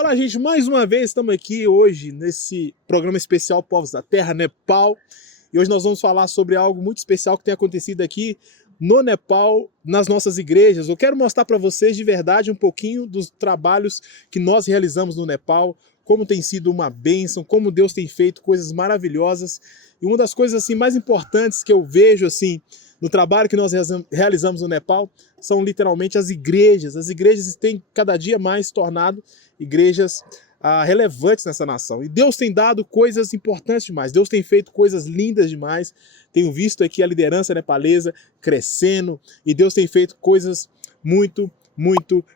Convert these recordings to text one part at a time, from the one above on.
Olá, gente, mais uma vez estamos aqui hoje nesse programa especial Povos da Terra, Nepal. E hoje nós vamos falar sobre algo muito especial que tem acontecido aqui no Nepal, nas nossas igrejas. Eu quero mostrar para vocês de verdade um pouquinho dos trabalhos que nós realizamos no Nepal, como tem sido uma bênção, como Deus tem feito coisas maravilhosas. E uma das coisas assim mais importantes que eu vejo assim no trabalho que nós realizamos no Nepal são literalmente as igrejas. As igrejas têm cada dia mais tornado igrejas relevantes nessa nação. E Deus tem dado coisas importantes demais. Deus tem feito coisas lindas demais. Tenho visto aqui a liderança nepalesa crescendo e Deus tem feito coisas muito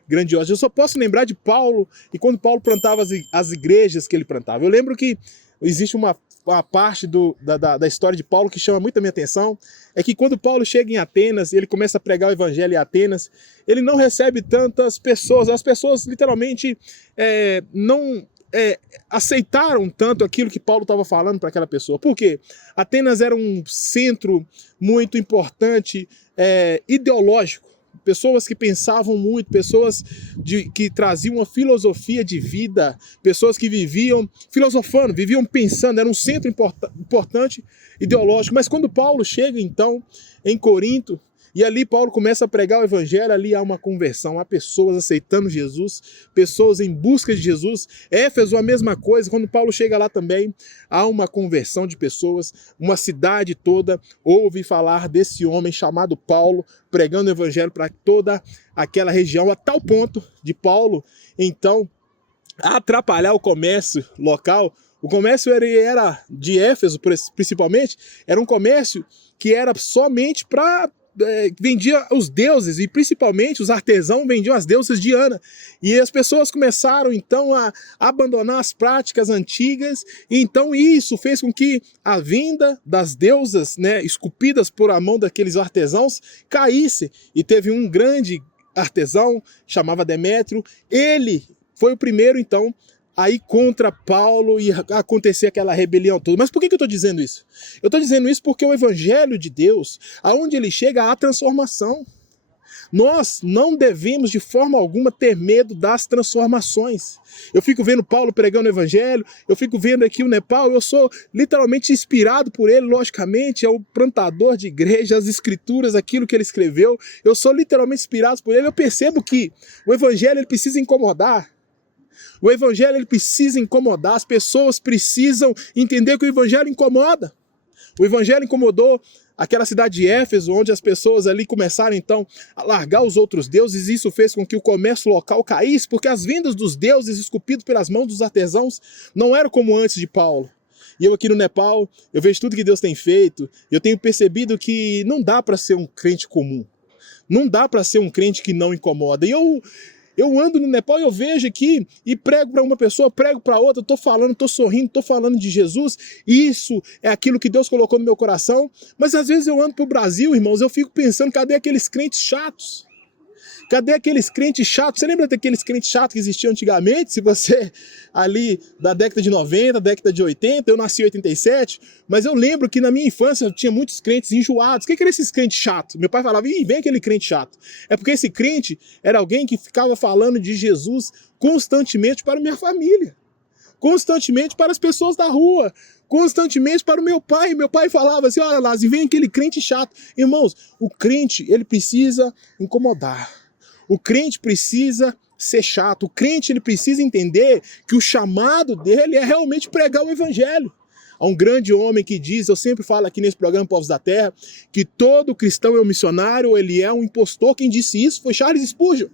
grandiosas. Eu só posso lembrar de Paulo e quando Paulo plantava as igrejas que ele plantava. Eu lembro que existe uma parte da história de Paulo que chama muito a minha atenção, é que quando Paulo chega em Atenas e ele começa a pregar o evangelho em Atenas, ele não recebe tantas pessoas, as pessoas literalmente não aceitaram tanto aquilo que Paulo estava falando para aquela pessoa. Por quê? Atenas era um centro muito importante, ideológico. Pessoas que pensavam muito, pessoas que traziam uma filosofia de vida, pessoas que viviam filosofando, viviam pensando, era um centro importante ideológico. Mas quando Paulo chega então em Corinto, e ali Paulo começa a pregar o evangelho, ali há uma conversão, há pessoas aceitando Jesus, pessoas em busca de Jesus. Éfeso, a mesma coisa, quando Paulo chega lá também, há uma conversão de pessoas, uma cidade toda ouve falar desse homem chamado Paulo, pregando o evangelho para toda aquela região, a tal ponto de Paulo, então, atrapalhar o comércio local. O comércio era de Éfeso, principalmente, era um comércio que era somente para vendia os deuses e principalmente os artesãos vendiam as deusas Diana, e as pessoas começaram então a abandonar as práticas antigas, e então isso fez com que a vinda das deusas, esculpidas por a mão daqueles artesãos, caísse. E teve um grande artesão, chamava Demétrio, ele foi o primeiro então aí contra Paulo e acontecer aquela rebelião toda. Mas por que eu estou dizendo isso? Eu estou dizendo isso porque o evangelho de Deus, aonde ele chega, há transformação. Nós não devemos de forma alguma ter medo das transformações. Eu fico vendo Paulo pregando o evangelho, eu fico vendo aqui o Nepal, eu sou literalmente inspirado por ele, logicamente, é o plantador de igreja, as escrituras, aquilo que ele escreveu, eu sou literalmente inspirado por ele. Eu percebo que o evangelho ele precisa incomodar. O evangelho ele precisa incomodar, as pessoas precisam entender que o evangelho incomoda. O evangelho incomodou aquela cidade de Éfeso, onde as pessoas ali começaram então a largar os outros deuses, e isso fez com que o comércio local caísse, porque as vendas dos deuses esculpidos pelas mãos dos artesãos não eram como antes de Paulo. E eu aqui no Nepal, eu vejo tudo que Deus tem feito, eu tenho percebido que não dá para ser um crente comum, não dá para ser um crente que não incomoda. E eu ando no Nepal e eu vejo aqui e prego para uma pessoa, prego para outra, estou falando, estou sorrindo, estou falando de Jesus. Isso é aquilo que Deus colocou no meu coração. Mas às vezes eu ando para o Brasil, irmãos, eu fico pensando, cadê aqueles crentes chatos? Cadê aqueles crentes chatos? Você lembra daqueles crentes chatos que existiam antigamente? Se você ali da década de 90, década de 80, eu nasci em 87, mas eu lembro que na minha infância tinha muitos crentes enjoados. O que eram esses crentes chatos? Meu pai falava, vem aquele crente chato. É porque esse crente era alguém que ficava falando de Jesus constantemente para minha família, constantemente para as pessoas da rua, constantemente para o meu pai. Meu pai falava assim, olha lá, vem aquele crente chato. Irmãos, o crente, ele precisa incomodar. O crente precisa ser chato, o crente ele precisa entender que o chamado dele é realmente pregar o evangelho. Há um grande homem que diz, eu sempre falo aqui nesse programa Povos da Terra, que todo cristão é um missionário, ou ele é um impostor. Quem disse isso foi Charles Spurgeon.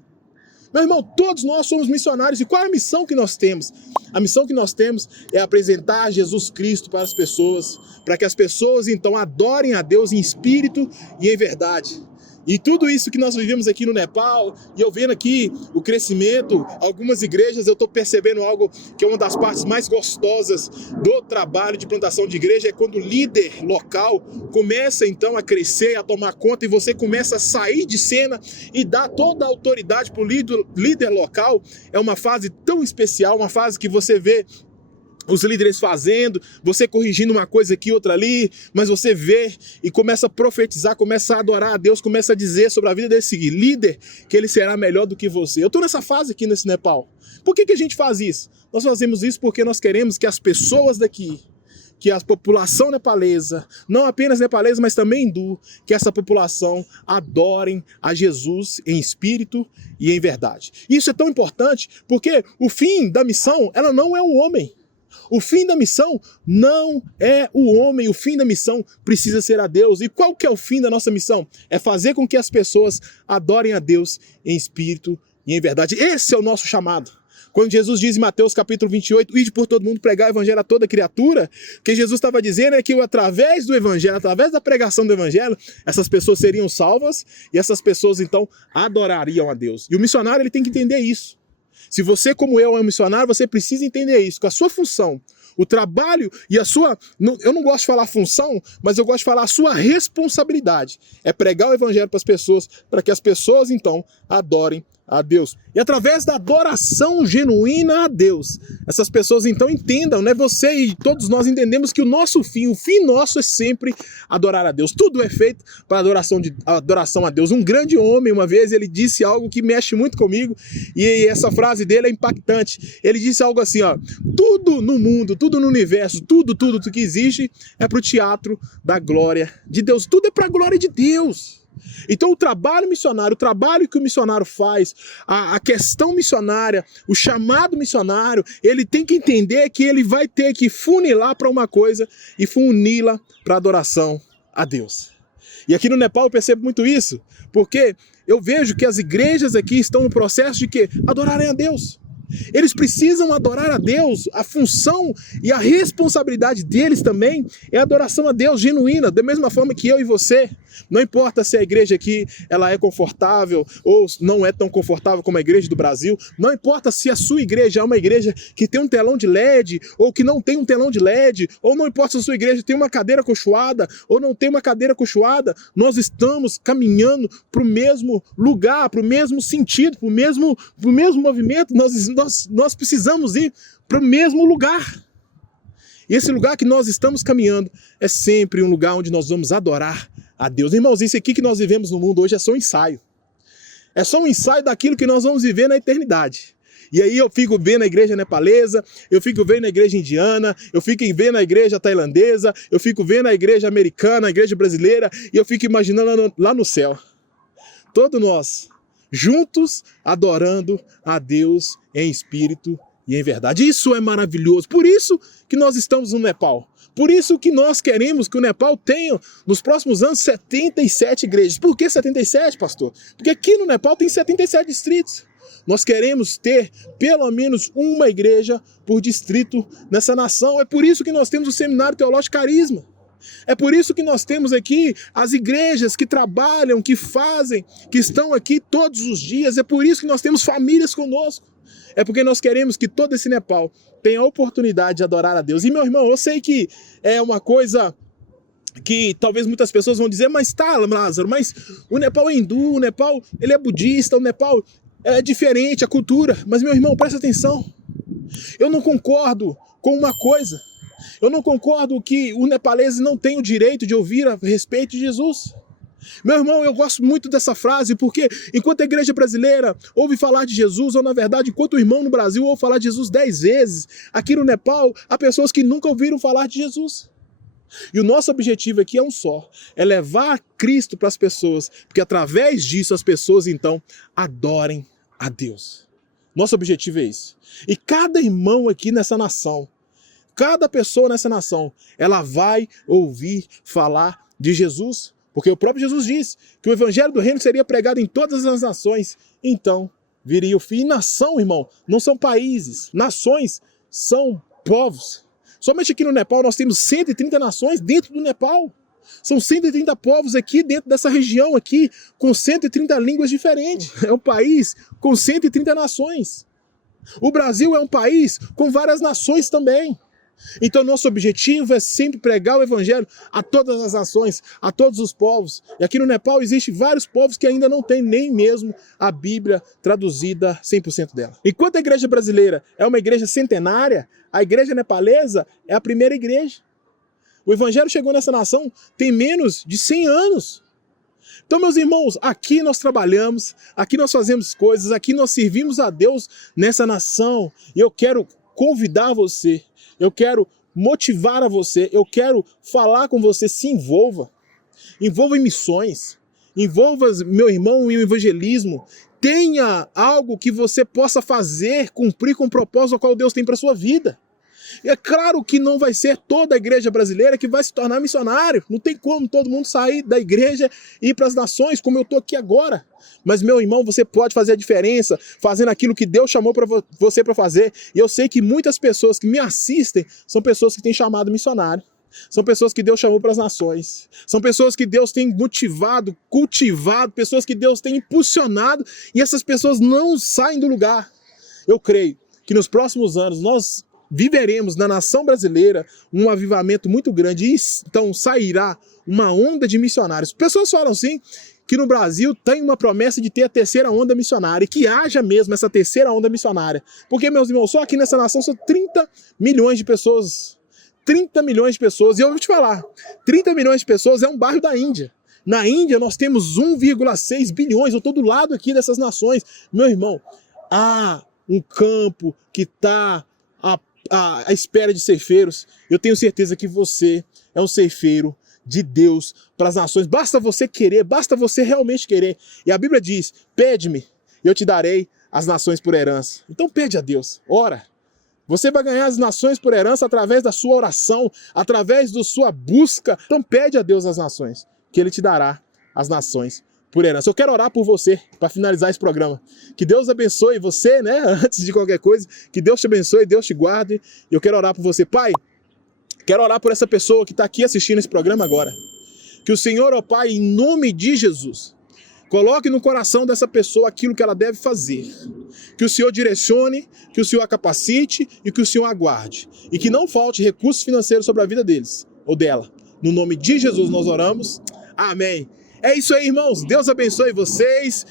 Meu irmão, todos nós somos missionários. E qual é a missão que nós temos? A missão que nós temos é apresentar Jesus Cristo para as pessoas, para que as pessoas então adorem a Deus em espírito e em verdade. E tudo isso que nós vivemos aqui no Nepal, e eu vendo aqui o crescimento, algumas igrejas, eu estou percebendo algo que é uma das partes mais gostosas do trabalho de plantação de igreja, é quando o líder local começa então a crescer, a tomar conta, e você começa a sair de cena e dar toda a autoridade para o líder local. É uma fase tão especial, uma fase que você vê os líderes fazendo, você corrigindo uma coisa aqui, outra ali, mas você vê e começa a profetizar, começa a adorar a Deus, começa a dizer sobre a vida desse líder que ele será melhor do que você. Eu estou nessa fase aqui nesse Nepal. Por que a gente faz isso? Nós fazemos isso porque nós queremos que as pessoas daqui, que a população nepalesa, não apenas nepalesa, mas também hindu, que essa população adorem a Jesus em espírito e em verdade. Isso é tão importante porque o fim da missão, ela não é o homem. O fim da missão não é o homem, o fim da missão precisa ser a Deus. E qual que é o fim da nossa missão? É fazer com que as pessoas adorem a Deus em espírito e em verdade. Esse é o nosso chamado. Quando Jesus diz em Mateus capítulo 28, ide por todo mundo pregar o evangelho a toda criatura, o que Jesus estava dizendo é que através do evangelho, através da pregação do evangelho, essas pessoas seriam salvas e essas pessoas então adorariam a Deus. E o missionário ele tem que entender isso. Se você, como eu, é um missionário, você precisa entender isso, que a sua função, o trabalho e a sua... Eu não gosto de falar função, mas eu gosto de falar a sua responsabilidade. É pregar o evangelho para as pessoas, para que as pessoas, então, adorem a Deus. E através da adoração genuína a Deus, essas pessoas então entendam, né? Você e todos nós entendemos que o fim nosso é sempre adorar a Deus. Tudo é feito para adoração a Deus. Um grande homem, uma vez, ele disse algo que mexe muito comigo, e essa frase dele é impactante. Ele disse algo assim, ó: tudo no mundo, tudo no universo, tudo que existe é para o teatro da glória de Deus. Tudo é para a glória de Deus. Então o trabalho missionário, o trabalho que o missionário faz, a questão missionária, o chamado missionário, ele tem que entender que ele vai ter que funilar para uma coisa e funila para adoração a Deus. E aqui no Nepal eu percebo muito isso, porque eu vejo que as igrejas aqui estão no processo de quê? Adorarem a Deus. Eles precisam adorar a Deus, a função e a responsabilidade deles também é a adoração a Deus genuína, da mesma forma que eu e você. Não importa se a igreja aqui ela é confortável ou não é tão confortável como a igreja do Brasil, não importa se a sua igreja é uma igreja que tem um telão de LED ou que não tem um telão de LED, ou não importa se a sua igreja tem uma cadeira acolchoada ou não tem uma cadeira acolchoada, nós estamos caminhando para o mesmo lugar, para o mesmo sentido, para o mesmo movimento, nós precisamos ir para o mesmo lugar. E esse lugar que nós estamos caminhando é sempre um lugar onde nós vamos adorar a Deus. Irmãos, isso aqui que nós vivemos no mundo hoje é só um ensaio. É só um ensaio daquilo que nós vamos viver na eternidade. E aí eu fico vendo a igreja nepalesa, eu fico vendo a igreja indiana, eu fico vendo a igreja tailandesa, eu fico vendo a igreja americana, a igreja brasileira, e eu fico imaginando lá no céu. Todos nós, juntos, adorando a Deus em espírito e em verdade. Isso é maravilhoso. Por isso que nós estamos no Nepal. Por isso que nós queremos que o Nepal tenha, nos próximos anos, 77 igrejas. Por que 77, pastor? Porque aqui no Nepal tem 77 distritos. Nós queremos ter pelo menos uma igreja por distrito nessa nação. É por isso que nós temos o Seminário Teológico Carisma. É por isso que nós temos aqui as igrejas que trabalham, que fazem, que estão aqui todos os dias. É por isso que nós temos famílias conosco. É porque nós queremos que todo esse Nepal tenha a oportunidade de adorar a Deus. E, meu irmão, eu sei que é uma coisa que talvez muitas pessoas vão dizer, mas tá, Lázaro, mas o Nepal é hindu, o Nepal ele é budista, o Nepal é diferente, a cultura. Mas, meu irmão, presta atenção. Eu não concordo com uma coisa. Eu não concordo que o nepalês não tem o direito de ouvir a respeito de Jesus. Meu irmão, eu gosto muito dessa frase, porque enquanto a igreja brasileira ouve falar de Jesus, ou na verdade, enquanto o irmão no Brasil ouve falar de Jesus 10 vezes, aqui no Nepal, há pessoas que nunca ouviram falar de Jesus. E o nosso objetivo aqui é um só, é levar Cristo para as pessoas, porque através disso as pessoas então adorem a Deus. Nosso objetivo é isso. E cada irmão aqui nessa nação, cada pessoa nessa nação, ela vai ouvir falar de Jesus. Porque o próprio Jesus disse que o evangelho do reino seria pregado em todas as nações. Então viria o fim. E nação, irmão, não são países. Nações são povos. Somente aqui no Nepal nós temos 130 nações dentro do Nepal. São 130 povos aqui dentro dessa região aqui, com 130 línguas diferentes. É um país com 130 nações. O Brasil é um país com várias nações também. Então nosso objetivo é sempre pregar o evangelho a todas as nações, a todos os povos. E aqui no Nepal existem vários povos que ainda não têm nem mesmo a Bíblia traduzida 100% dela. Enquanto a igreja brasileira é uma igreja centenária, a igreja nepalesa é a primeira igreja. O evangelho chegou nessa nação tem menos de 100 anos. Então, meus irmãos, aqui nós trabalhamos, aqui nós fazemos coisas, aqui nós servimos a Deus nessa nação. E eu quero convidar você, eu quero motivar a você, eu quero falar com você, se envolva. Envolva em missões, envolva, meu irmão, em evangelismo. Tenha algo que você possa fazer, cumprir com o propósito ao qual Deus tem para a sua vida. E é claro que não vai ser toda a igreja brasileira que vai se tornar missionário. Não tem como todo mundo sair da igreja e ir para as nações, como eu estou aqui agora. Mas, meu irmão, você pode fazer a diferença fazendo aquilo que Deus chamou para você para fazer. E eu sei que muitas pessoas que me assistem são pessoas que têm chamado missionário. São pessoas que Deus chamou para as nações. São pessoas que Deus tem motivado, cultivado, pessoas que Deus tem impulsionado. E essas pessoas não saem do lugar. Eu creio que nos próximos anos nós viveremos na nação brasileira um avivamento muito grande e então sairá uma onda de missionários. Pessoas falam assim que no Brasil tem uma promessa de ter a terceira onda missionária e que haja mesmo essa terceira onda missionária. Porque, meus irmãos, só aqui nessa nação são 30 milhões de pessoas. 30 milhões de pessoas. E eu vou te falar, 30 milhões de pessoas é um bairro da Índia. Na Índia nós temos 1,6 bilhões. Eu estou do lado aqui dessas nações. Meu irmão, há um campo que está à espera de ceifeiros. Eu tenho certeza que você é um ceifeiro de Deus para as nações. Basta você querer, basta você realmente querer. E a Bíblia diz, pede-me e eu te darei as nações por herança. Então pede a Deus, ora. Você vai ganhar as nações por herança através da sua oração, através da sua busca. Então pede a Deus as nações, que Ele te dará as nações por herança. Eu quero orar por você para finalizar esse programa. Que Deus abençoe você, né? Antes de qualquer coisa, que Deus te abençoe, Deus te guarde. E eu quero orar por você. Pai, quero orar por essa pessoa que está aqui assistindo esse programa agora. Que o Senhor, ó Pai, em nome de Jesus, coloque no coração dessa pessoa aquilo que ela deve fazer. Que o Senhor direcione, que o Senhor a capacite e que o Senhor aguarde. E que não falte recursos financeiros sobre a vida deles ou dela. No nome de Jesus nós oramos. Amém. É isso aí, irmãos. Deus abençoe vocês.